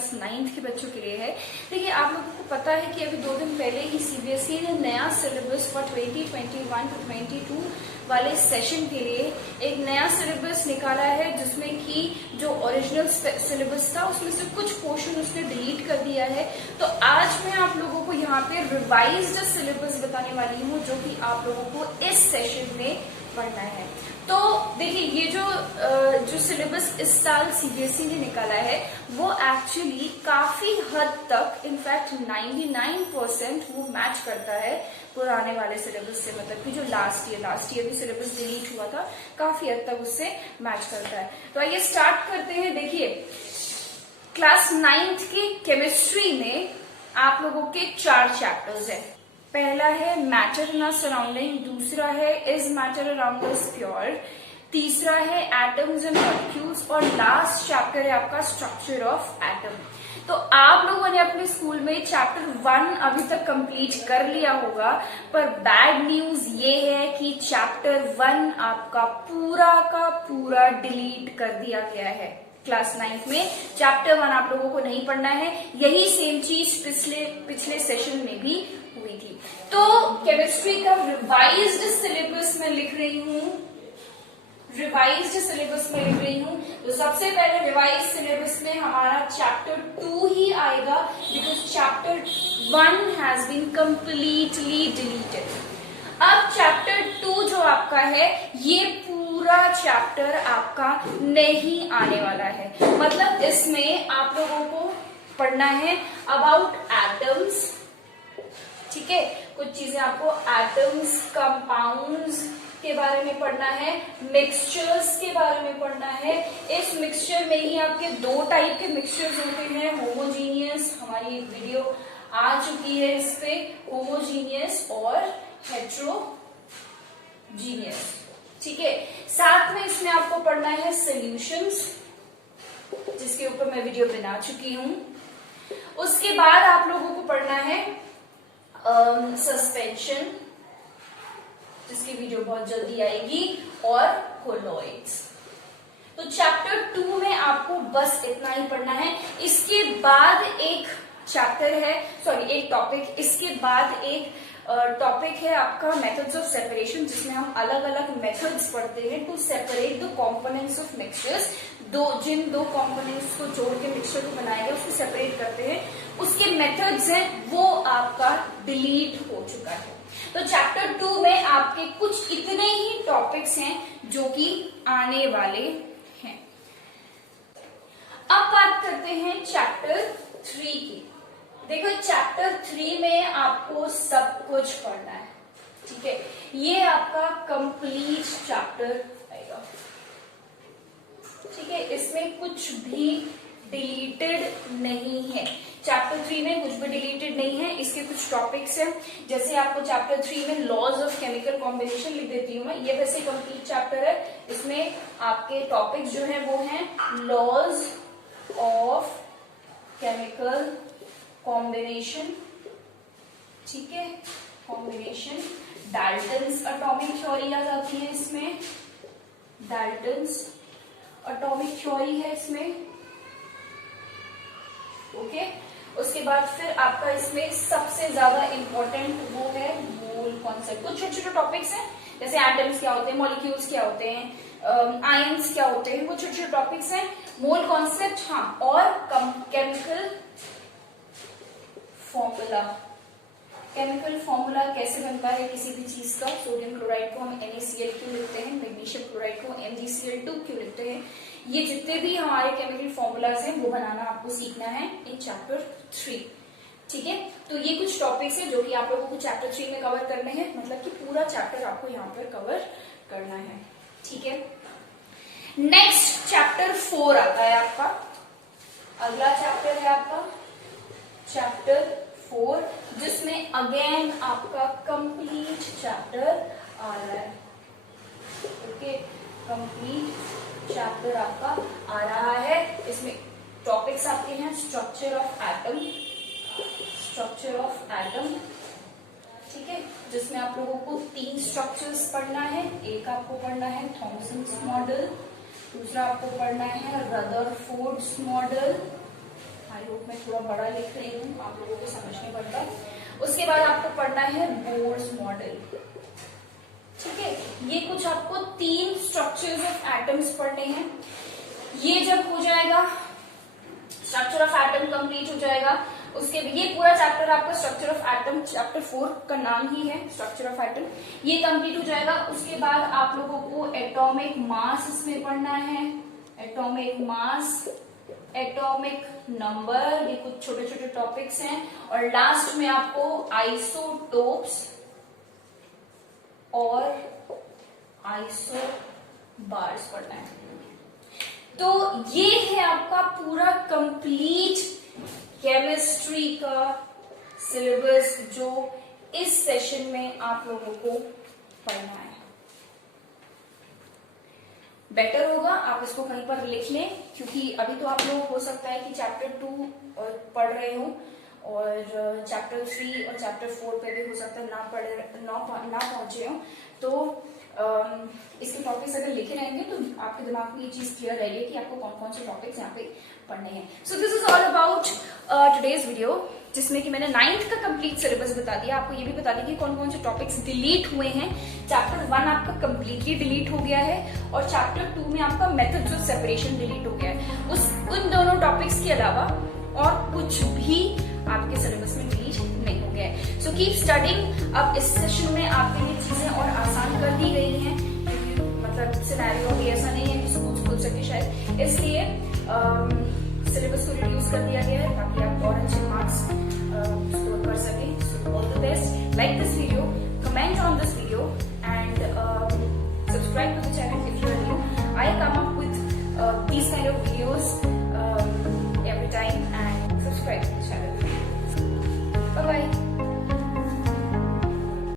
Class 9th के बच्चों के लिए है। देखिए, आप लोगों को पता है कि अभी 2 दिन पहले ही सीबीएसई ने नया सिलेबस फॉर 2021 टू 22 वाले सेशन के लिए एक नया सिलेबस निकाला है, जिसमें कि जो ओरिजिनल सिलेबस था उसमें से कुछ पोर्शन उसने डिलीट कर दिया है। तो आज मैं आप लोगों को यहाँ पे रिवाइज्ड सिलेबस बताने वाली हूँ, जो कि आप लोगों को इस सेशन में पढ़ना है। तो देखिए, ये जो सिलेबस इस साल सीबीएसई ने निकाला है वो एक्चुअली काफी हद तक, इनफैक्ट 99% वो मैच करता है पुराने वाले सिलेबस से। मतलब कि जो लास्ट ईयर भी सिलेबस डिलीट हुआ था, काफी हद तक उससे मैच करता है। तो आइए स्टार्ट करते हैं। देखिए, क्लास 9th की केमिस्ट्री में आप लोगों के 4 चैप्टर्स हैं। पहला है मैटर इन आवर सराउंडिंग, दूसरा है is matter around us pure, तीसरा है एटम्स एंड मॉलिक्यूल्स, और लास्ट चैप्टर है आपका स्ट्रक्चर ऑफ एटम। तो आप लोगों ने अपने स्कूल में चैप्टर 1 अभी तक कंप्लीट कर लिया होगा, पर बैड न्यूज ये है कि चैप्टर 1 आपका पूरा का पूरा डिलीट कर दिया गया है। क्लास 9th में चैप्टर 1 आप लोगों को नहीं पढ़ना है। यही सेम चीज पिछले सेशन में भी हुई थी। तो केमिस्ट्री का रिवाइज्ड सिलेबस में लिख रही हूँ, तो सबसे पहले रिवाइज सिलेबस में हमारा चैप्टर 2 ही आएगा, because chapter 1 has been completely deleted. अब चैप्टर 2 जो आपका है, ये पूरा चैप्टर आपका नहीं आने वाला है। मतलब इसमें आप लोगों को पढ़ना है अबाउट एटम्स, ठीक है, कुछ चीजें आपको एटम्स, कंपाउंड्स के बारे में पढ़ना है, मिक्सचर्स के बारे में पढ़ना है। इस मिक्सचर में ही आपके 2 टाइप के मिक्सचर्स होते हैं, होमोजीनियस, हमारी एक वीडियो आ चुकी है इस पे, होमोजीनियस और हेट्रोजीनियस, ठीक है। साथ में इसमें आपको पढ़ना है सॉल्यूशंस, जिसके ऊपर मैं वीडियो बना चुकी हूं। उसके बाद आप लोगों को पढ़ना है सस्पेंशन, जिसकी वीडियो बहुत जल्दी आएगी, और कोलॉइड्स। तो चैप्टर 2 में आपको बस इतना ही पढ़ना है। इसके बाद एक चैप्टर है, एक टॉपिक, इसके बाद एक टॉपिक है आपका मेथड्स ऑफ सेपरेशन, जिसमें हम अलग अलग मेथड्स पढ़ते हैं to separate the components of mixtures. जिन दो कंपोनेंट्स को जोड़ के मिक्सचर को बनाया गया उसको सेपरेट करते हैं, उसके मेथड्स हैं, वो आपका डिलीट हो चुका है। तो चैप्टर 2 में आपके कुछ इतने ही टॉपिक्स हैं जो कि आने वाले हैं। अब बात करते हैं चैप्टर 3 की। देखो, चैप्टर 3 में आपको सब कुछ पढ़ना है, ठीक है। ये आपका कंप्लीट चैप्टर आएगा, ठीक है। इसमें कुछ भी डिलीटेड नहीं है। चैप्टर 3 में कुछ भी डिलीटेड नहीं है। इसके कुछ टॉपिक्स हैं, जैसे आपको चैप्टर 3 में लॉज ऑफ केमिकल कॉम्बिनेशन लिख देती हूँ मैं। ये वैसे कंप्लीट चैप्टर है, इसमें आपके टॉपिक्स जो हैं वो हैं लॉज ऑफ केमिकल कॉम्बिनेशन, ठीक है, कॉम्बिनेशन। डाल्टन्स एटॉमिक थ्योरी आ जाती है इसमें, डाल्टन्स एटॉमिक थ्योरी है इसमें, ओके। उसके बाद फिर आपका इसमें सबसे ज्यादा इंपॉर्टेंट वो है मोल कॉन्सेप्ट। कुछ छोटे छोटे टॉपिक्स हैं, जैसे एटम्स क्या होते हैं, मॉलिक्यूल्स क्या होते हैं, आयंस क्या होते हैं, वो छोटे छोटे टॉपिक्स हैं। मोल कॉन्सेप्ट, हाँ, और केमिकल फॉर्मूला, केमिकल फॉर्मूला कैसे बनता है किसी भी चीज का। सोडियम क्लोराइड को हम NaCl क्यों लिखते हैं, मैग्नीशियम क्लोराइड को MgCl2 क्यों लिखते हैं, ये जितने भी हमारे केमिकल फॉर्मूलाज हैं वो बनाना आपको सीखना है इन चैप्टर 3, ठीक है। तो ये कुछ टॉपिक्स हैं जो कि आप लोगों को चैप्टर 3 में कवर करने हैं, मतलब कि पूरा चैप्टर आपको यहाँ पर कवर करना है, ठीक है। नेक्स्ट चैप्टर 4 आता है आपका, अगला चैप्टर है आपका चैप्टर 4, जिसमें अगेन आपका कंप्लीट चैप्टर आ रहा है, ओके। कंप्लीट चैप्टर आपका आ रहा है। इसमें टॉपिक्स आपके हैं स्ट्रक्चर ऑफ एटम, ठीक है, जिसमें आप लोगों को 3 स्ट्रक्चर्स पढ़ना है। एक आपको पढ़ना है थॉमसन्स मॉडल, दूसरा आपको पढ़ना है रदरफोर्ड्स मॉडल, आई होप मैं थोड़ा बड़ा लिख रही हूँ, आप लोगों को समझ नहीं पड़ता। उसके बाद आपको पढ़ना है बोर्स मॉडल, ठीक है। ये कुछ आपको 3 स्ट्रक्चर्स ऑफ एटम्स पढ़ने हैं। ये जब हो जाएगा, स्ट्रक्चर ऑफ एटम कंप्लीट हो जाएगा, उसके ये पूरा चैप्टर आपका स्ट्रक्चर ऑफ एटम, चैप्टर 4 का नाम ही है स्ट्रक्चर ऑफ एटम, ये कंप्लीट हो जाएगा। उसके बाद आप लोगों को एटॉमिक मास इसमें पढ़ना है, एटॉमिक मास, एटॉमिक नंबर, ये कुछ छोटे छोटे टॉपिक्स हैं। और लास्ट में आपको आइसोटोप्स और आइसोबार्स पढ़ना है। तो ये है आपका पूरा कंप्लीट केमिस्ट्री का सिलेबस जो इस सेशन में आप लोगों को पढ़ना है। बेटर होगा आप इसको कहीं पर लिख लें, क्योंकि अभी तो आप लोग हो सकता है कि चैप्टर 2 पढ़ रहे हो और चैप्टर 3 और चैप्टर 4 पे भी हो सकता है ना पहुंचे हो। तो इसके टॉपिक्स अगर लिखे रहेंगे तो आपके दिमाग में ये चीज क्लियर रहेगी कि आपको कौन कौन से टॉपिक्स यहाँ पे पढ़ने हैं। So this is all about today's video, जिसमें कि मैंने 9th का कंप्लीट सिलेबस बता दिया, आपको ये भी बता दिया कि कौन कौन से टॉपिक्स डिलीट हुए हैं। चैप्टर 1 आपका कंप्लीटली डिलीट हो गया है और चैप्टर 2 में आपका मेथड्स ऑफ सेपरेशन डिलीट हो गया है। उन दोनों टॉपिक्स के अलावा और कुछ भी आपके सिलेबस में डिलीट नहीं हो गया है। So keep studying. अब इस सेशन में आपके लिए चीजें और आसान कर दी गई हैं, क्योंकि मतलब सिनेरियो भी ऐसा नहीं है कि स्कूल खुल सके शायद, इसलिए सिलेबस को रिड्यूस कर दिया गया है ताकि आप